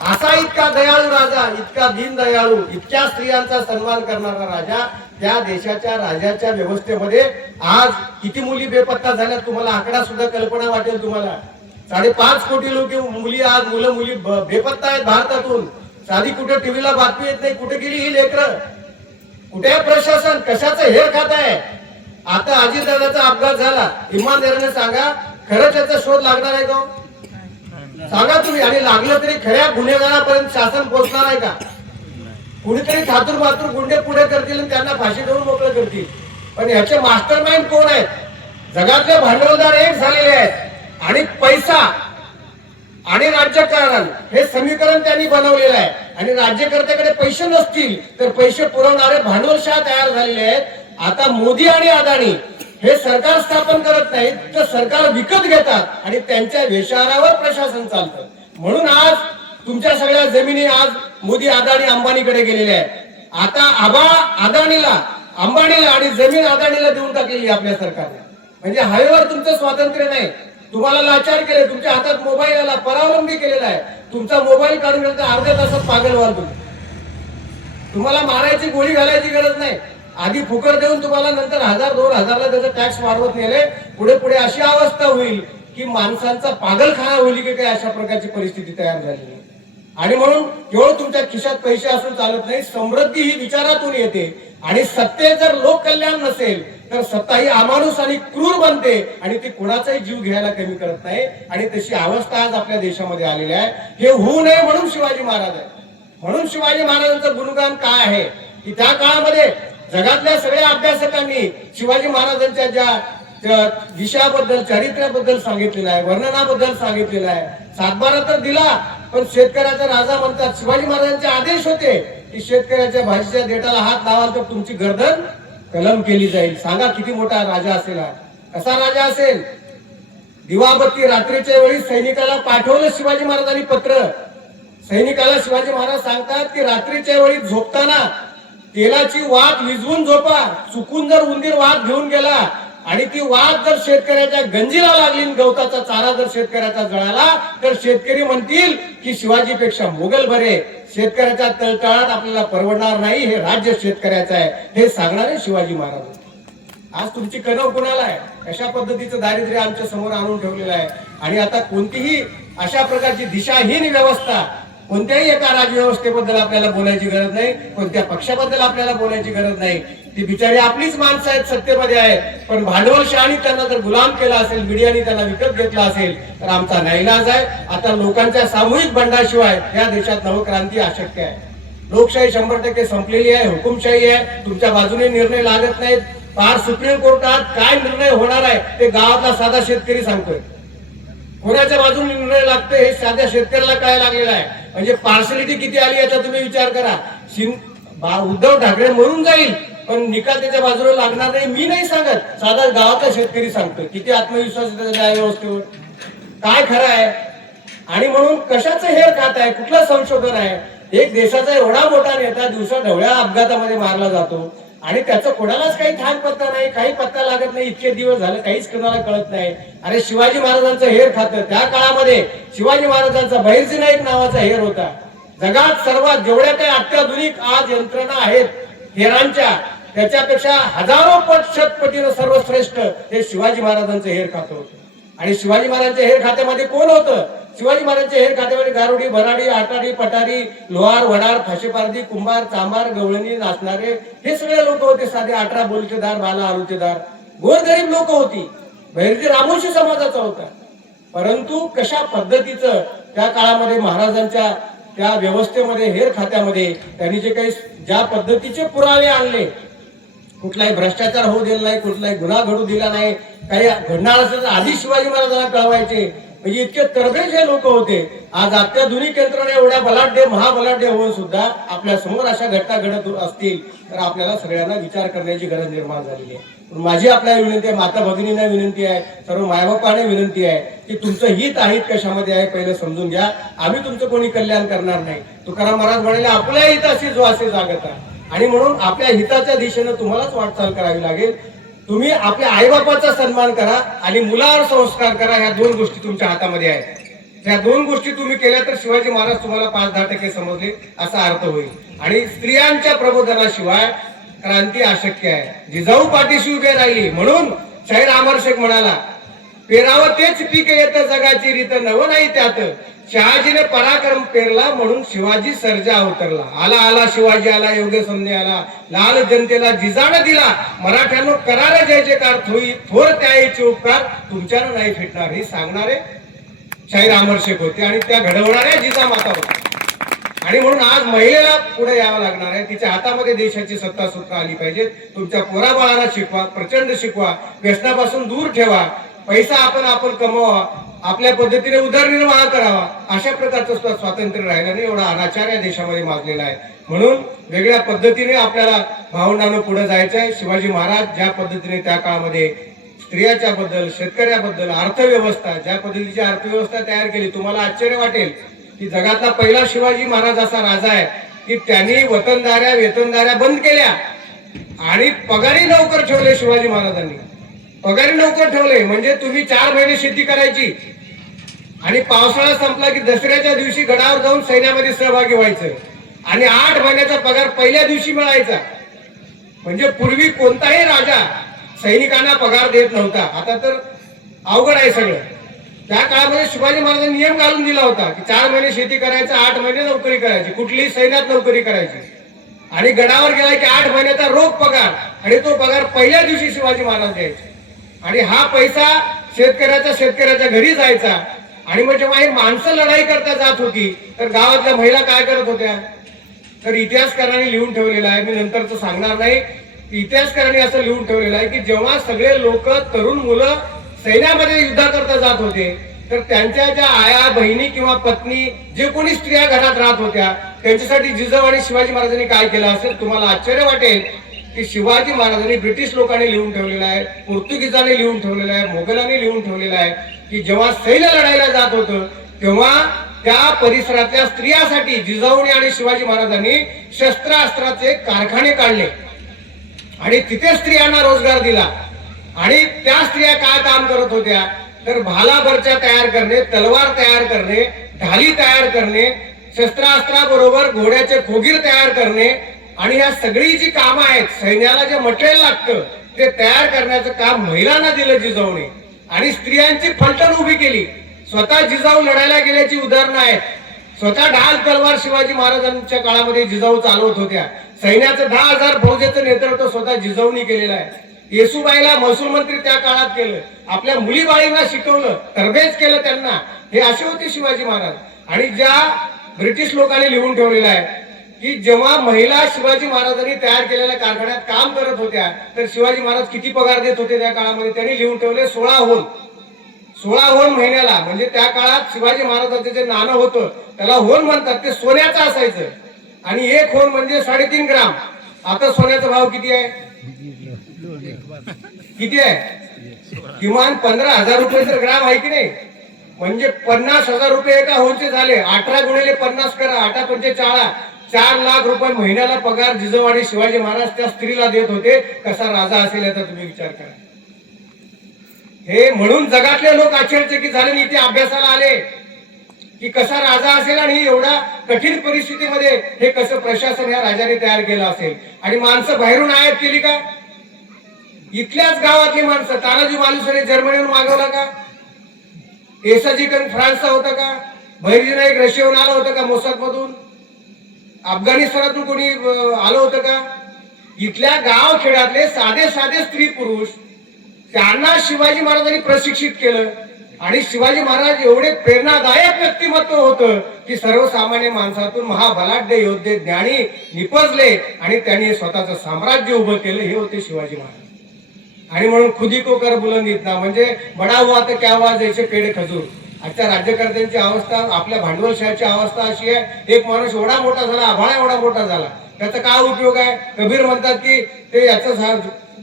असा इतका दयाळू राजा, इतका दीनदयाळू, इतक्या स्त्रियांचा सन्मान करणारा राजा, त्या देशाच्या राजाच्या व्यवस्थेमध्ये आज किती मुली बेपत्ता झाल्या तुम्हाला आकडा सुद्धा कल्पना वाटेल तुम्हाला. 5.5 कोटी लोक मुली आज मुलं मुली बेपत्ता आहेत भारतातून. साधी कुठे टीव्हीला बातमी येत नाही, कुठे गेली ही लेकरं, कुठे प्रशासन कशाचं हेर खात आहे. आता अजितदादाचा अपघात झाला, इमानदारीने सांगा खरंच याचा शोध लागणार आहे का? सांगा तुम्ही. आणि लागलं तरी खऱ्या गुन्हेगारापर्यंत शासन पोहोचणार आहे का? कुणीतरी थातूर मातूर गुंडे पुढे करतील आणि त्यांना फाशी देऊन मोकळं करतील. पण याचे मास्टर माइंड कोण आहेत? जगातले भांडवलदार एक झालेले आहेत आणि पैसा आणि राजकारण हे समीकरण त्यांनी बनवलेलं आहे. आणि राज्यकर्त्याकडे पैसे नसतील तर पैसे पुरवणारे भांडवलशाह तयार झालेले आहेत. आता मोदी आणि अदानी हे सरकार स्थापन करत नाहीत तर सरकार विकत घेतात आणि त्यांच्या वेशारावर प्रशासन चालतं. म्हणून आज तुमच्या सगळ्या जमिनी आज मोदी अदानी अंबानीकडे गेलेल्या आहेत. आता अदानीला अंबानीला आणि जमीन अदानीला देऊन टाकलेली आपल्या सरकारने. म्हणजे हवेवर तुमचं स्वातंत्र्य नाही. तुम्हाला लाचार केले, तुमच्या हातात मोबाईल आला, परावलंबी केलेला आहे. तुमचा मोबाईल काढून गेला तर अर्ध्या तासात पागल व्हाल तुम्ही. तुम्हाला मारायची गोळी घालायची गरज नाही. आधी फुकर देऊन तुम्हाला नंतर 1000-2000ला त्याचा टॅक्स वाढवत नेले. पुढे पुढे अशी अवस्था होईल की माणसांचा पागलखाना होईल की काय, अशा प्रकारची परिस्थिती तयार झालेली आहे. आणि म्हणून केवळ तुमच्या खिशात पैसे असून चालत नाही, समृद्धी ही विचारातून येते. आणि सत्ते जर लोक कल्याण नसेल तर सत्ता ही अमानुष आणि क्रूर बनते आणि ती कुणाचाही जीव घ्यायला कमी करत नाही. आणि तशी अवस्था आज आपल्या देशामध्ये आलेली आहे. हे होऊ नये म्हणून शिवाजी महाराज आहे. म्हणून शिवाजी महाराजांचं गुणगान काय आहे की त्या काळामध्ये जगातल्या सगळ्या अभ्यासकांनी शिवाजी महाराजांच्या ज्या विषयाबद्दल, चारित्र्याबद्दल सांगितलेलं आहे, वर्णनाबद्दल सांगितलेलं आहे. सातबारा तर दिला, पण शेतकऱ्याचा राजा म्हणतात. शिवाजी महाराजांचे आदेश होते की शेतकऱ्याच्या भाजीच्या देठाला हात लावाल तर तुमची गर्दन कलम केली जाईल. सांगा किती मोठा राजा असेल हा. कसा राजा असेल? दिवाबत्ती रात्रीच्या वेळी सैनिकाला पाठवलं शिवाजी महाराजांनी पत्र. सैनिकाला शिवाजी महाराज सांगतात की रात्रीच्या वेळी झोपताना तेलाची वात विझवून झोपा. चुकून जर उंदीर वात घेऊन गेला आणि ती वात जर शेतकऱ्याच्या गंजीला लागली, गवताचा चारा जर शेतकऱ्याचा जळाला तर शेतकरी म्हणतील की शिवाजीपेक्षा मोगल बरे. शेतकऱ्याच्या तळतळात आपल्याला परवडणार नाही, हे राज्य शेतकऱ्याचं आहे, हे सांगणारे शिवाजी महाराज. आज तुमची कणव कुणाला आहे? अशा पद्धतीचं दारिद्र्य आमच्या समोर आणून ठेवलेलं आहे. आणि आता कोणतीही अशा प्रकारची दिशाहीन व्यवस्था, कोणत्याही एका राजव्यवस्थेबद्दल आपल्याला बोलायची गरज नाही, कोणत्या पक्षाबद्दल आपल्याला बोलायची गरज नाही. ती बिचारी आपलीच माणसं आहेत, सत्तेमध्ये आहेत. पण भांडवलशाही त्यांना जर गुलाम केला असेल, मीडियाने त्यांना विकत घेतला असेल तर आमचा नाईलाज आहे. आता लोकांच्या सामूहिक बंडाशिवाय या देशात नवक्रांती अशक्य आहे. लोकशाही 100% संपलेली आहे, हुकुमशाही आहे. तुमच्या बाजूने निर्णय लागत नाहीत. पार सुप्रीम कोर्टात काय निर्णय होणार आहे ते गावातला साधा शेतकरी सांगतोय. कोणाच्या बाजूने निर्णय लागतोय हे साध्या शेतकऱ्याला काय लागलेलं आहे. म्हणजे पार्शलिटी किती आली याचा तुम्ही विचार करा. उद्धव ठाकरे म्हणून जाईल पण निकाल त्याच्या बाजूला लागणार नाही, मी नाही सांगत, साधा गावातला शेतकरी सांगतोय. किती आत्मविश्वास त्या व्यवस्थेवर, काय खरं आहे. आणि म्हणून कशाचं हेर खात आहे, कुठलं संशोधन आहे. एक देशाचा एवढा मोठा नेता दिवसा ढवळ्या अपघातामध्ये मारला जातो आणि त्याचं कोणालाच काही थांग पत्ता नाही, काही पत्ता लागत नाही. इतके दिवस झाले काहीच कोणाला कळत नाही. अरे शिवाजी महाराजांचं हेर खातं. त्या काळामध्ये शिवाजी महाराजांचा बहिर्जी नाईक नावाचा हेर होता. जगात सर्वात जेवढ्या काही अत्याधुनिक आज यंत्रणा आहेत हेरांच्या, त्याच्यापेक्षा हजारो शतपटीनं सर्वश्रेष्ठ हे शिवाजी महाराजांचं हेर खातं होतं. आणि शिवाजी महाराजांच्या हेर खात्यामध्ये कोण होतं? शिवाजी महाराजांच्या हेर खात्यामध्ये गारुडी, भराडी, आटाडी, पटारी, लोहार, वडार, फाशीपारधी, कुंभार, चांभार, गवळणी, नाचणारे हे सगळे लोक होते. साधे 18 बोलतेदार, 12 आलुतेदार, गोरगरीब लोक होती. बहिर्जी रामोशी समाजाचा होता. परंतु कशा पद्धतीचं त्या काळामध्ये महाराजांच्या त्या व्यवस्थेमध्ये, हेर खात्यामध्ये त्यांनी जे काही ज्या पद्धतीचे पुरावे आणले, कुठलाही भ्रष्टाचार होऊ दिला नाही, कुठलाही गुन्हा घडू दिला नाही. काही घडणार असेल तर आधी शिवाजी महाराजांना कळवायचे. म्हणजे इतके तरबेज हे लोक होते. आज अत्याधुनिक यंत्रणा एवढ्या बलाढ्य, महाबलाढ्य होऊन सुद्धा आपल्या समोर अशा घटना घडत असतील तर आपल्याला सगळ्यांना विचार करण्याची गरज निर्माण झालेली आहे. माझी आपल्याला विनंती आहे, माता भगिनींना विनंती आहे, सर्व मायबापाने विनंती आहे की तुमचं हित अहित कशामध्ये आहे पहिलं समजून घ्या. आम्ही तुमचं कोणी कल्याण करणार नाही. तुकाराम महाराज म्हणाले, आपल्या हिताशी जो असे जागता. आणि म्हणून आपल्या हिताच्या दिशेनं तुम्हालाच वाटचाल करावी लागेल. तुम्ही आपल्या आईबापाचा सन्मान करा आणि मुलावर संस्कार करा. ह्या दोन गोष्टी तुमच्या हातामध्ये आहेत. त्या दोन गोष्टी तुम्ही केल्या तर शिवाजी महाराज तुम्हाला 5-10% समजले असा अर्थ होईल. आणि स्त्रियांच्या प्रबोधनाशिवाय क्रांती अशक्य आहे. जिजाऊ पाठीशी उभे राहिली म्हणून शाहीर अमर शेख म्हणाला, पेरावं तेच पीक येतं जगाची रीत नव नाही त्यात. शहाजीने पराक्रम पेरला म्हणून शिवाजी सर्जा अवतरला. आला आला शिवाजी आला, योग्य संधी आला, लाल जनतेला जिजाण दिला. मराठ्यांनो करार जय जयकार, थोर त्याचे उपकार तुमच्यानं नाही फिटणार. हे सांगणारे शाहीर अमर शेख होते आणि त्या घडवणाऱ्या जिजामाता होत्या. आणि म्हणून आज महिलेला पुढे यावं लागणार आहे. तिच्या हातामध्ये देशाची सत्ता सुद्धा आली पाहिजे. तुमच्या पोराबाळाला शिकवा, प्रचंड शिकवा, व्यसनापासून दूर ठेवा, पैसा आपण कमवा, आपल्या पद्धतीने उदरनिर्वाह करावा. अशा प्रकारचं सुद्धा स्वातंत्र्य राहिलं नाही. एवढा अनाचार या देशामध्ये माजलेला आहे. म्हणून वेगळ्या पद्धतीने आपल्याला भावंडानं पुढे जायचं आहे. शिवाजी महाराज ज्या पद्धतीने त्या काळामध्ये स्त्रियाच्या बद्दल, शेतकऱ्याबद्दल, अर्थव्यवस्था, ज्या पद्धतीची अर्थव्यवस्था तयार केली, तुम्हाला आश्चर्य वाटेल की जगातला पहिला शिवाजी महाराज असा राजा आहे की त्यांनी वतनदाऱ्या वेतनदाऱ्या बंद केल्या आणि पगारी नोकर ठेवले. शिवाजी महाराजांनी पगारी नोकर ठेवले. म्हणजे तुम्ही 4 महिने शेती करायची आणि पावसाळा संपला की दसऱ्याच्या दिवशी गडावर जाऊन सैन्यामध्ये सहभागी व्हायचं आणि 8 महिन्याचा पगार पहिल्या दिवशी मिळायचा. म्हणजे पूर्वी कोणताही राजा सैनिकांना पगार देत नव्हता. आता तर अवघड आहे सगळं. त्या काळामध्ये शिवाजी महाराजांनी नियम घालून दिला होता की 4 महिने शेती करायचं, 8 महिने नोकरी करायची, कुठलीही सैन्यात नोकरी करायची आणि गडावर गेला की 8 महिन्याचा रोख पगार आणि तो पगार पहिल्या दिवशी शिवाजी महाराज द्यायचे. आणि हा पैसा शेतकऱ्याच्या घरी जायचा. आणि मग जेव्हा ही माणसं लढाई करता जात होती तर गावातल्या महिला काय करत होत्या, तर इतिहासकारांनी लिहून ठेवलेलं आहे. मी नंतरच सांगणार नाही. इतिहासकारांनी असं लिहून ठेवलेलं आहे की जेव्हा सगळे लोक, तरुण मुलं सैन्यामध्ये युद्धाकरता जात होते तर त्यांच्या ज्या आया, बहिणी किंवा पत्नी, जे कोणी स्त्रिया घरात राहत होत्या, त्यांच्यासाठी जिजाऊ आणि शिवाजी महाराजांनी काय केलं असेल. तुम्हाला आश्चर्य वाटेल की शिवाजी महाराजांनी, ब्रिटिश लोकांनी लिहून ठेवलेलं आहे, पोर्तुगीजांनी लिहून ठेवलेलं आहे, मोगलांनी लिहून ठेवलेलं आहे की जेव्हा सैन्य लढायला जात होतं तेव्हा त्या परिसरातल्या स्त्रियासाठी जिजाऊने आणि शिवाजी महाराजांनी शस्त्रास्त्राचे कारखाने काढले आणि तिथे स्त्रियांना रोजगार दिला. आणि त्या स्त्रिया काय काम करत होत्या, तर भालाबरच्या तयार करणे, तलवार तयार करणे, ढाली तयार करणे, शस्त्रास्त्राबरोबर घोड्याचे खोगीर तयार करणे आणि ह्या सगळी जी कामं आहेत, सैन्याला जे मटेरियल लागतं ते तयार करण्याचं काम महिलांना दिलं जिजाऊने. आणि स्त्रियांची फलटण उभी केली. स्वतः जिजाऊ लढायला गेल्याची उदाहरणं आहेत. स्वतः ढाल तलवार शिवाजी महाराजांच्या काळामध्ये जिजाऊ चालवत होत्या. सैन्याचं 10,000 फौजेचं नेतृत्व स्वतः जिजाऊनी केलेलं आहे. येसुबाईला महसूल मंत्री त्या काळात केलं. आपल्या मुलीबाळींना शिकवलं, तरबेज केलं त्यांना. हे असे होते शिवाजी महाराज. आणि ज्या ब्रिटिश लोकांनी लिहून ठेवलेलं आहे की जेव्हा महिला शिवाजी महाराजांनी तयार केलेल्या कारखान्यात काम करत होत्या तर शिवाजी महाराज किती पगार देत होते त्या काळामध्ये, त्यांनी लिहून ठेवले 16 होन महिन्याला. म्हणजे त्या काळात शिवाजी महाराजांचं जे नाणं होतं त्याला होन म्हणतात, ते सोन्याचं असायचं. आणि 1 होन म्हणजे 3.5 ग्राम. आता सोन्याचा भाव किती आहे? किमान 15,000 रुपये तर ग्राम आहे की नाही. म्हणजे 50,000 रुपये एका होनचे झाले. 18 गुणिले 50 करा, 8 पंचे 4 लाख रुपये महिन्याला पगार जिजाऊ आणि शिवाजी महाराज त्या स्त्रीला देत होते. कसा राजा असेल याचा तुम्ही विचार करा. हे म्हणून जगातले लोक आश्चर्यचकित झाले, इथे अभ्यासाला आले की कसा राजा असेल आणि एवढा कठीण परिस्थितीमध्ये हे कसं प्रशासन या राजाने तयार केलं असेल. आणि माणसं बाहेरून आयात केली का? इथल्याच गावातली माणसं. तानाजी मालुसरे जर्मनीहून मागवला का? एसाजी कंग फ्रान्सचा होता का? भैरजी नाईक रशियाहून आला होता का? मोसाद मधून, अफगाणिस्तानातून कोणी आलं होतं का? इथल्या गाव खेड्यातले साधे स्त्री पुरुष, त्यांना शिवाजी महाराजांनी प्रशिक्षित केलं. आणि शिवाजी महाराज एवढे प्रेरणादायक व्यक्तिमत्व होतं की सर्वसामान्य माणसातून महाबलाढ्य योद्धे, ज्ञानी निपजले आणि त्यांनी स्वतःचं साम्राज्य उभं केलं. हे होते शिवाजी महाराज. आणि म्हणून खुदी को कर बुलंद इतना, म्हणजे बडा हुआ तर क्या हुआ जैसे पेढे खजूर. आजच्या राज्यकर्त्यांची अवस्था, आपल्या भांडवलशाहीची अवस्था अशी आहे, एक माणूस एवढा मोठा झाला, आभाळा एवढा मोठा झाला, त्याचा काय उपयोग आहे? कबीर म्हणतात की ते याचं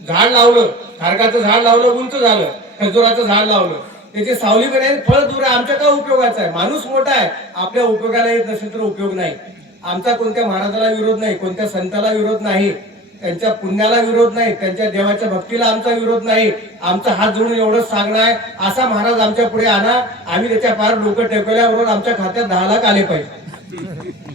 झाड लावलं, खारकाचं झाड लावलं, उंच झालं, खजुराचं झाड लावलं, त्याची सावली पण आहे, फळ दूर आहे, आमच्या काय उपयोगाचं आहे? माणूस मोठा आहे, आपल्या उपयोगाला येत नसेल तर उपयोग नाही. आमचा कोणत्या महाराजाला विरोध नाही, कोणत्या संताला विरोध नाही, त्यांच्या पुण्याला विरोध नाही, त्यांच्या देवाच्या भक्तीला आमचा विरोध नाही. आमचा हात जोडून एवढंच सांगणं आहे, असा महाराज आमच्या पुढे आणा, आम्ही त्याच्या पार डोकं टेकवल्याबरोबर आमच्या खात्यात 10 लाख आले पाहिजे.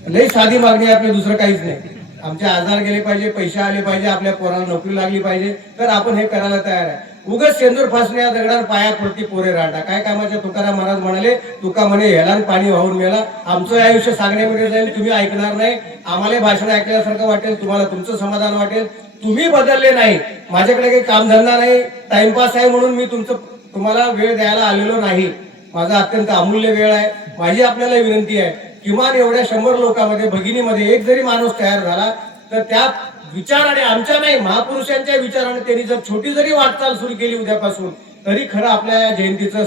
लई साधी मागणी आहे आपली, दुसरं काहीच नाही. आमचे आजार गेले पाहिजे, पैसे आले पाहिजे, आपल्या पोराला नोकरी लागली पाहिजे, तर आपण हे करायला तयार आहे. उगाच शेंदूर फासणे या दगडावर पाया पडती पोरे रांडा. काय कामाचे तुकाराम महाराज म्हणाले, तुका म्हणे ह्याला पाणी वाहून गेला. आमचं आयुष्य सांगण्यामध्ये जाईल, तुम्ही ऐकणार नाही. आम्हाला भाषण ऐकल्यासारखं वाटेल, तुम्हाला तुमचं समाधान वाटेल. तुम्ही बदलले नाही, माझ्याकडे काही कामधंदा नाही, टाइमपास आहे म्हणून मी तुम्हाला वेळ द्यायला आलेलो नाही. माझा अत्यंत अमूल्य वेळ आहे. माझी आपल्याला विनंती आहे, किमान एवढ्या 100 लोकांमध्ये भगिनीमध्ये एक जरी माणूस तयार झाला तर त्या विचाराने, आमच्या नाही महापुरुषांच्या विचाराने त्यांनी जर छोटी जरी वाटचाल सुरू केली उद्यापासून, तरी खरं आपल्या जयंतीचं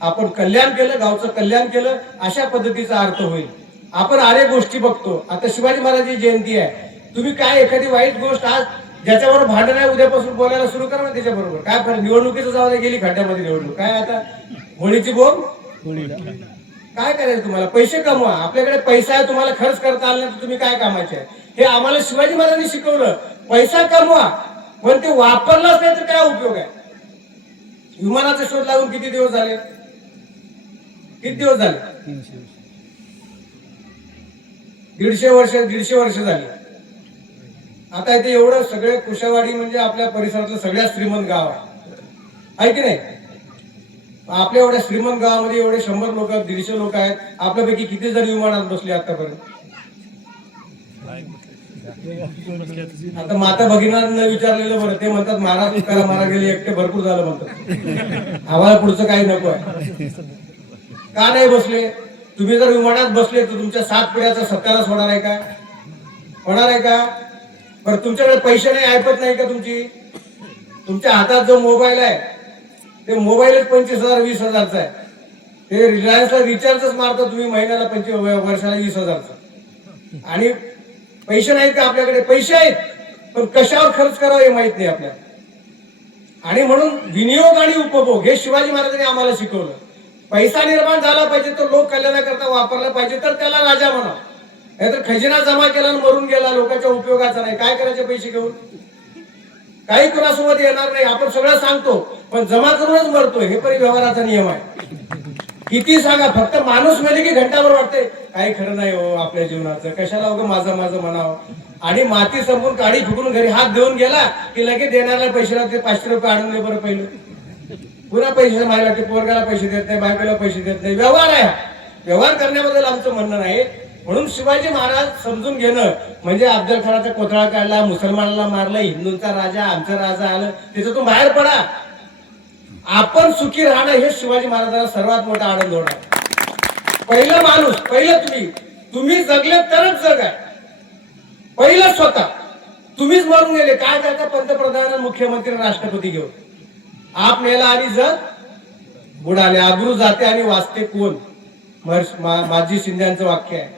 आपण कल्याण केलं, गावचं कल्याण केलं, अशा पद्धतीचा अर्थ होईल. आपण अनेक गोष्टी बघतो. आता शिवाजी महाराजांची जयंती आहे, तुम्ही काय एखादी वाईट गोष्ट आज ज्याच्याबरोबर भांडण आहे उद्यापासून बोलायला सुरू करा ना त्याच्याबरोबर. काय फरक, निवडणुकीचं जाऊ गेली खड्ड्यामध्ये निवडणूक, काय आता होळीची बोंब, काय करायचं तुम्हाला? पैसे कमवा, आपल्याकडे पैसा आहे, तुम्हाला खर्च करता आला तर तुम्ही काय कामाचे आहे? हे आम्हाला शिवाजी महाराजांनी शिकवलं. पैसा कमवा, पण ते वापरलाच नाही तर काय उपयोग आहे? विमानाचा शोध लागून किती दिवस झाले? किती दिवस झाले? 150 वर्ष झाली. आता इथे एवढं सगळे कुशवाडी म्हणजे आपल्या परिसरातलं सगळ्यात श्रीमंत गाव आहे की नाही? आपल्या एवढ्या श्रीमंत गावामध्ये एवढे 100 लोक, 150 लोक आहेत. आपल्यापैकी किती जण विमानात बसले आतापर्यंत? आता माता भगिनींना विचारलेलं बरं, ते म्हणतात महाराज तुकाराम महाराज गेले एकटे, भरपूर झालं म्हणतात, आम्हाला पुढचं काही नको आहे. का नाही बसले? तुम्ही जर विमानात बसले तर तुमच्या 7 पिढ्याचा सत्यानाश होणार आहे का? होणार आहे का? बरं, तुमच्याकडे पैसे नाही, ऐपत नाही का तुमची? तुमच्या हातात जो मोबाईल आहे ते मोबाईलच 25,000 20,000चा आहे. ते रिलायन्सला रिचार्जच मारता तुम्ही महिन्याला, वर्षाला 20,000चा. आणि पैसे नाहीत का आपल्याकडे? पैसे आहेत, पण कशावर खर्च करावा हे माहित नाही आपल्याला. आणि म्हणून विनियोग आणि उपभोग हे शिवाजी महाराजांनी आम्हाला शिकवलं. पैसा निर्माण झाला पाहिजे तर लोक कल्याणाकरता वापरला पाहिजे, तर त्याला राजा म्हणा. नाहीतर खजिना जमा केला आणि मरून गेला, लोकांच्या उपयोगाचा नाही. काय करायचे पैसे घेऊन? काही कुणासोबत येणार नाही. आपण सगळं सांगतो पण जमा करूनच मरतो, हे पण व्यवहाराचा नियम आहे. किती सांगा, फक्त माणूस मेले की घंटाभर वाटते काही खरं नाही हो आपल्या जीवनाचं, कशाला उगं माझं म्हणावं. आणि माती संपून काडी फुकून घरी हात देऊन गेला की लगेच देणाऱ्याला पैसे लागते. 500 रुपये आणून दे बरं पहिलं, पुन्हा पैसे मागायला लागते. पोरगाला पैसे देत नाही, बायकोला पैसे देत नाही. व्यवहार आहे, व्यवहार करण्याबद्दल आमचं म्हणणं नाही. म्हणून शिवाजी महाराज समजून घेणं म्हणजे अफजल खानाचा कोथळा काढला, मुसलमानाला मारलं, हिंदूंचा राजा, आमचा राजा आलं, त्याच्यातून बाहेर पडा. आपण सुखी राहणं हे शिवाजी महाराजांना सर्वात मोठा आनंद होणार. पहिलं माणूस, पहिलं तुम्ही जगले तरच जग आहे. पहिलं स्वतः तुम्हीच मरून गेले, काय करता? पंतप्रधान, मुख्यमंत्री, राष्ट्रपती घेऊन आप मेला आणि जग बुडाले. आबरू जाते आणि वाचते कोण? माजी शिंद्यांचं वाक्य आहे.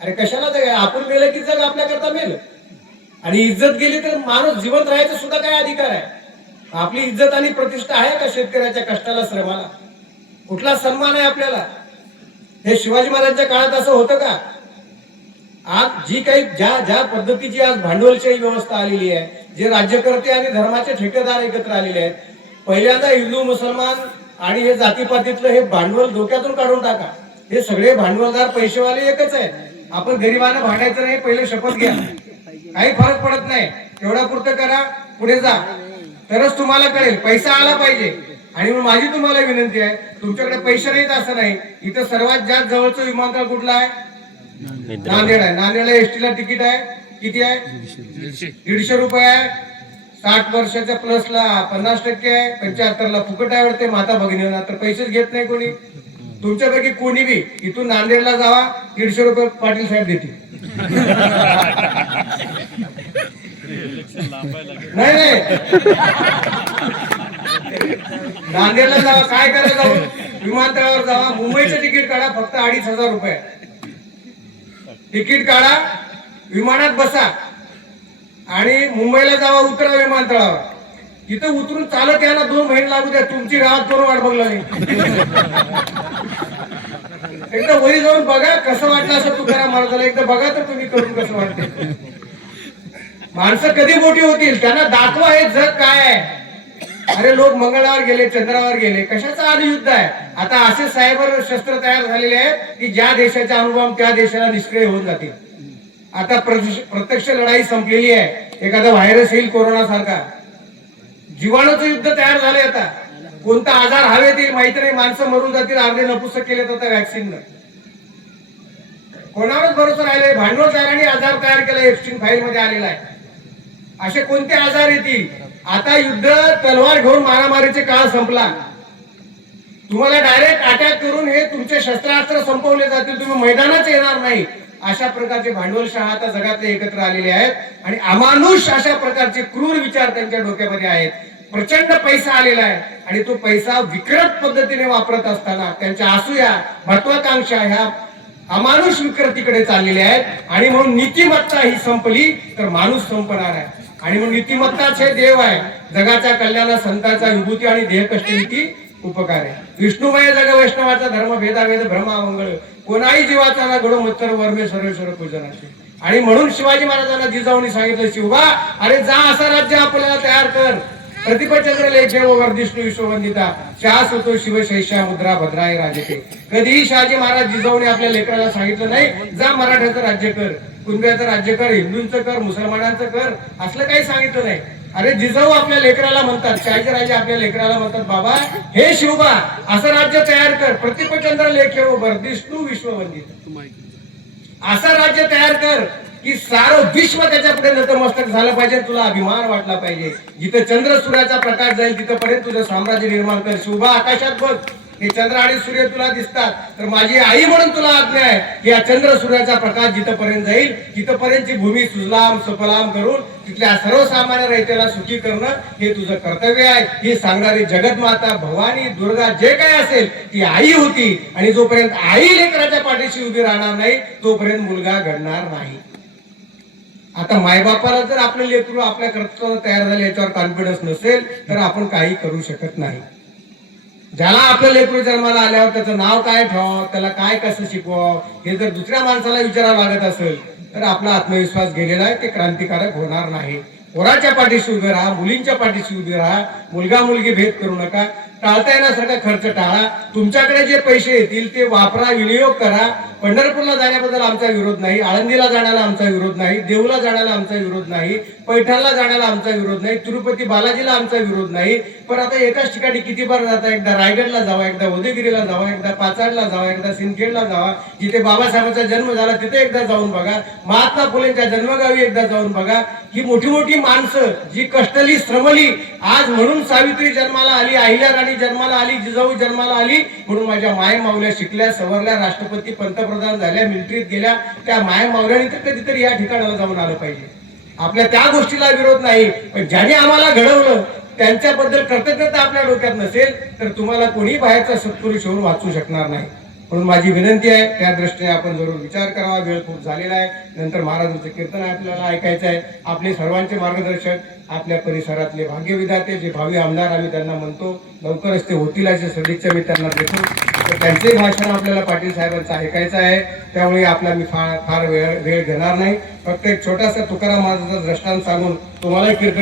अरे कशाला जग? आपण मेलं की जग आपल्याकरता मेलं. आणि इज्जत गेली तर माणूस जिवंत राहायचा सुद्धा काय अधिकार आहे? आपली इज्जत आणि प्रतिष्ठा आहे का? शेतकऱ्याच्या कष्टाला, श्रमाला कुठला सन्मान आहे आपल्याला? हे शिवाजी महाराजांच्या काळात असं होतं का? आज जी काही ज्या पद्धतीची आज भांडवलशाही व्यवस्था आलेली आहे, जे राज्यकर्ते आणि धर्माचे ठेकेदार एकत्र आलेले आहेत, पहिल्यांदा हिंदू, मुसलमान आणि हे जातीपातीतलं हे भांडवल डोक्यातून काढून टाका. हे सगळे भांडवलदार, पैसेवाले एकच आहेत. आपण गरिबांना भांडायचं नाही, पहिले शपथ घ्या. काही फरक पडत नाही, तेवढा पुरतं करा, पुढे जा, तरच तुम्हाला कळेल. पैसा आला पाहिजे. आणि माझी तुम्हाला विनंती आहे, तुमच्याकडे पैसे नाहीत असं नाही. इथं सर्वात जास्त जवळचं विमानतळ कुठलं आहे? नांदेड आहे. नांदेडला एसटीला तिकीट आहे किती आहे? 150 रुपये आहे. 60 वर्षाच्या प्लसला 50% आहे. 75ला फुकट आहे वाटते माता भगिनींना, तर पैसेच घेत नाही कोणी. तुमच्यापैकी कोणी बी इथून नांदेडला जावा, 150 रुपये पाटील साहेब देतील. नाही नांदेडला जावा, काय करायला जाऊ? विमानतळावर जावा, मुंबईचं तिकीट काढा, फक्त 2,500 रुपये तिकीट काढा, विमानात बसा आणि मुंबईला जावा, उतरा विमानतळावर. तिथं उतरून चालत यायला 2 महिने लागू द्या, तुमची राहत करून वाट बघला नाही. एकदा वरी जाऊन बघा कसं वाटलं असं तुकाराम महाराजाला, एकदा बघा तर तुम्ही करून कसं वाटते. माणसं कधी मोठी होतील त्यांना दाखवा हे जग काय आहे. अरे लोक मंगळावर गेले, चंद्रावर गेले, कशाचं आज युद्ध आहे. आता असे सायबर शस्त्र तयार झालेले आहेत की ज्या देशाचा अनुभव त्या देशाला निष्क्रिय होऊन जातील. आता प्रत्यक्ष लढाई संपलेली आहे. एखादा व्हायरस येईल कोरोना सारखा, जीवाणूचं युद्ध तयार झाले. आता कोणता आजार हवेत येईल माहिती नाही, माणसं मरून जातील, अर्धे नपुसक केले आता व्हॅक्सिन. कोणावरच भरोसा राहिले. भांडवलदारांनी आजार तयार केला, एप्स्टीन फाईल मध्ये आलेला आहे. असे कोणते आजार येतील. आता युद्ध तलवार घेऊन मारामारीचे काळ संपला. तुम्हाला डायरेक्ट अटॅक करून हे तुमचे शस्त्रास्त्र संपवले जातील, तुम्ही मैदानात येणार नाही. अशा प्रकारचे भांडवलशाह आता जगातले एकत्र आलेले आहेत आणि अमानुष अशा प्रकारचे क्रूर विचार त्यांच्या डोक्यामध्ये आहेत. प्रचंड पैसा आलेला आहे आणि तो पैसा विकृत पद्धतीने वापरत असताना त्यांच्या असूया, महत्वाकांक्षा ह्या अमानुष विकृतीकडे चाललेल्या आहेत. आणि म्हणून नीतिमत्ता ही संपली तर माणूस संपणार आहे. आणि म्हणून नीतिमत्ताच हे देव आहे. जगाच्या कल्याणा संतांचा विभूती आणि देह कष्टनीती उपकार आहे. विष्णुमय जग वैष्णवाचा धर्म भेदाभेद भ्रमामंगळ, कोणाही जीवाचा ना घडो मत्तर वर्मे सर्वेश्वर पूजनाचे. आणि म्हणून शिवाजी महाराजांना जिजाऊनी सांगितलं, शिवबा अरे जा असं राज्य आपल्याला तयार कर. प्रतिपचंद्र लेखे व वर्धिष्णू विश्ववंदिता शास होतो शिवशैषा मुद्रा भद्राय राजते. कधीही शहाजी महाराज जिजाऊने आपल्या लेकराला सांगितलं नाही जा मराठ्याचं राज्य कर, कुणब्याचं राज्य कर, हिंदूंचं कर, मुसलमानांचं कर, असलं काही सांगितलं नाही. अरे जिजाऊ आपल्या लेकराला म्हणतात, शहाजीराजे आपल्या लेकराला म्हणतात, बाबा हे शिवबा असं राज्य तयार कर. प्रतिपचंद्र लेखे व वर्धिष्णू विश्ववंदिता, असं राज्य तयार कर की सारं विश्व त्याच्या पुढे नतमस्तक झालं पाहिजे, तुला अभिमान वाटला पाहिजे. जिथं चंद्र सूर्याचा प्रकाश जाईल तिथपर्यंत तुझं साम्राज्य निर्माण कर. शिवबा आकाशात बघ, हे चंद्र आणि सूर्य तुला दिसतात, तर माझी आई म्हणून तुला आज्ञा आहे की या चंद्र सूर्याचा प्रकाश जिथपर्यंत जाईल तिथपर्यंतची भूमी सुजलाम सफलाम करून तिथल्या सर्वसामान्य रहितेला सुखी करणं हे तुझं कर्तव्य आहे. ही सांगणारी जगतमाता भवानी दुर्गा जे काय असेल ती आई होती. आणि जोपर्यंत आई लेकराच्या पाठीशी उभी राहणार नाही तोपर्यंत मुलगा घडणार नाही. आता मायबापाला जर आपले लेकरू आपल्या कर्तव्याला तयार झाले याच्यावर कॉन्फिडन्स नसेल तर आपण काही करू शकत नाही. ज्याला आपलं लेकरू जन्माला आल्यावर त्याचं नाव काय ठेवावं, त्याला काय कसं शिकवावं हे जर दुसऱ्या माणसाला विचारावं लागत असेल तर आपला आत्मविश्वास गेलेला आहे, ते क्रांतिकारक होणार नाही. पोराच्या पाठीशी उभे राहा, मुलींच्या पाठीशी उभे राहा. मुलगा मुलगी भेद करू नका. टाळता येण्यासारखा खर्च टाळा. तुमच्याकडे जे पैसे येतील ते वापरा, विनियोग करा. पंढरपूरला जाण्याबद्दल आमचा विरोध नाही, आळंदीला जाण्याला आमचा विरोध नाही, देऊला जाण्याला आमचा विरोध नाही, पैठणला जाण्याला आमचा विरोध नाही, तिरुपती बालाजीला आमचा विरोध नाही. पण आता एकाच ठिकाणी किती बार जाता, एकदा रायगडला जावा, एकदा उदयगिरीला जावा, एकदा पाचाडला जावा, एकदा सिंदखेडला जावा, जिथे बाबासाहेबांचा जन्म झाला तिथे एकदा जाऊन बघा, महात्मा फुलेंच्या जन्मगावी एकदा जाऊन बघा. ही मोठी मोठी माणसं जी कष्टली श्रमली आज म्हणून सावित्री जन्माला आली, अहिल्या राणी जन्माला आली, जिजाऊ जन्माला आली म्हणून माझ्या माय मावल्या शिकल्या, सवरल्या, राष्ट्रपती पंतप्रधान झाल्या, मिलिटरीत गेल्या. त्या माय मावल्याने तर कधीतरी या ठिकाणाला जाऊन आलं पाहिजे. आपल्या त्या गोष्टीला विरोध नाही, पण ज्याने आम्हाला घडवलं त्यांच्याबद्दल कृतज्ञता आपल्या डोक्यात नसेल तर तुम्हाला कोणी बाहेरचा सत्पुरुष होऊन वाचू शकणार नाही. म्हणून माझी विनंती आहे त्या दृष्टीने आपण जरूर विचार करावा. वेळ खूप झालेला आहे. नंतर महाराजांचं कीर्तन आपल्याला ऐकायचं आहे. आपले सर्वांचे मार्गदर्शक आपल्या परिसरातले भाग्यविधाते जे भावी आमदार आम्ही त्यांना म्हणतो, लवकरच ते होतील अशी सदिच्छा मी त्यांना देतो. तर त्यांचे भाषण आपल्याला पाटील साहेबांचं ऐकायचं आहे. त्यामुळे आपला मी फार वेळ घेणार नाही. फक्त एक छोटासा तुकाराम महाराजांचा दृष्टांत सांगून तुम्हाला कीर्तन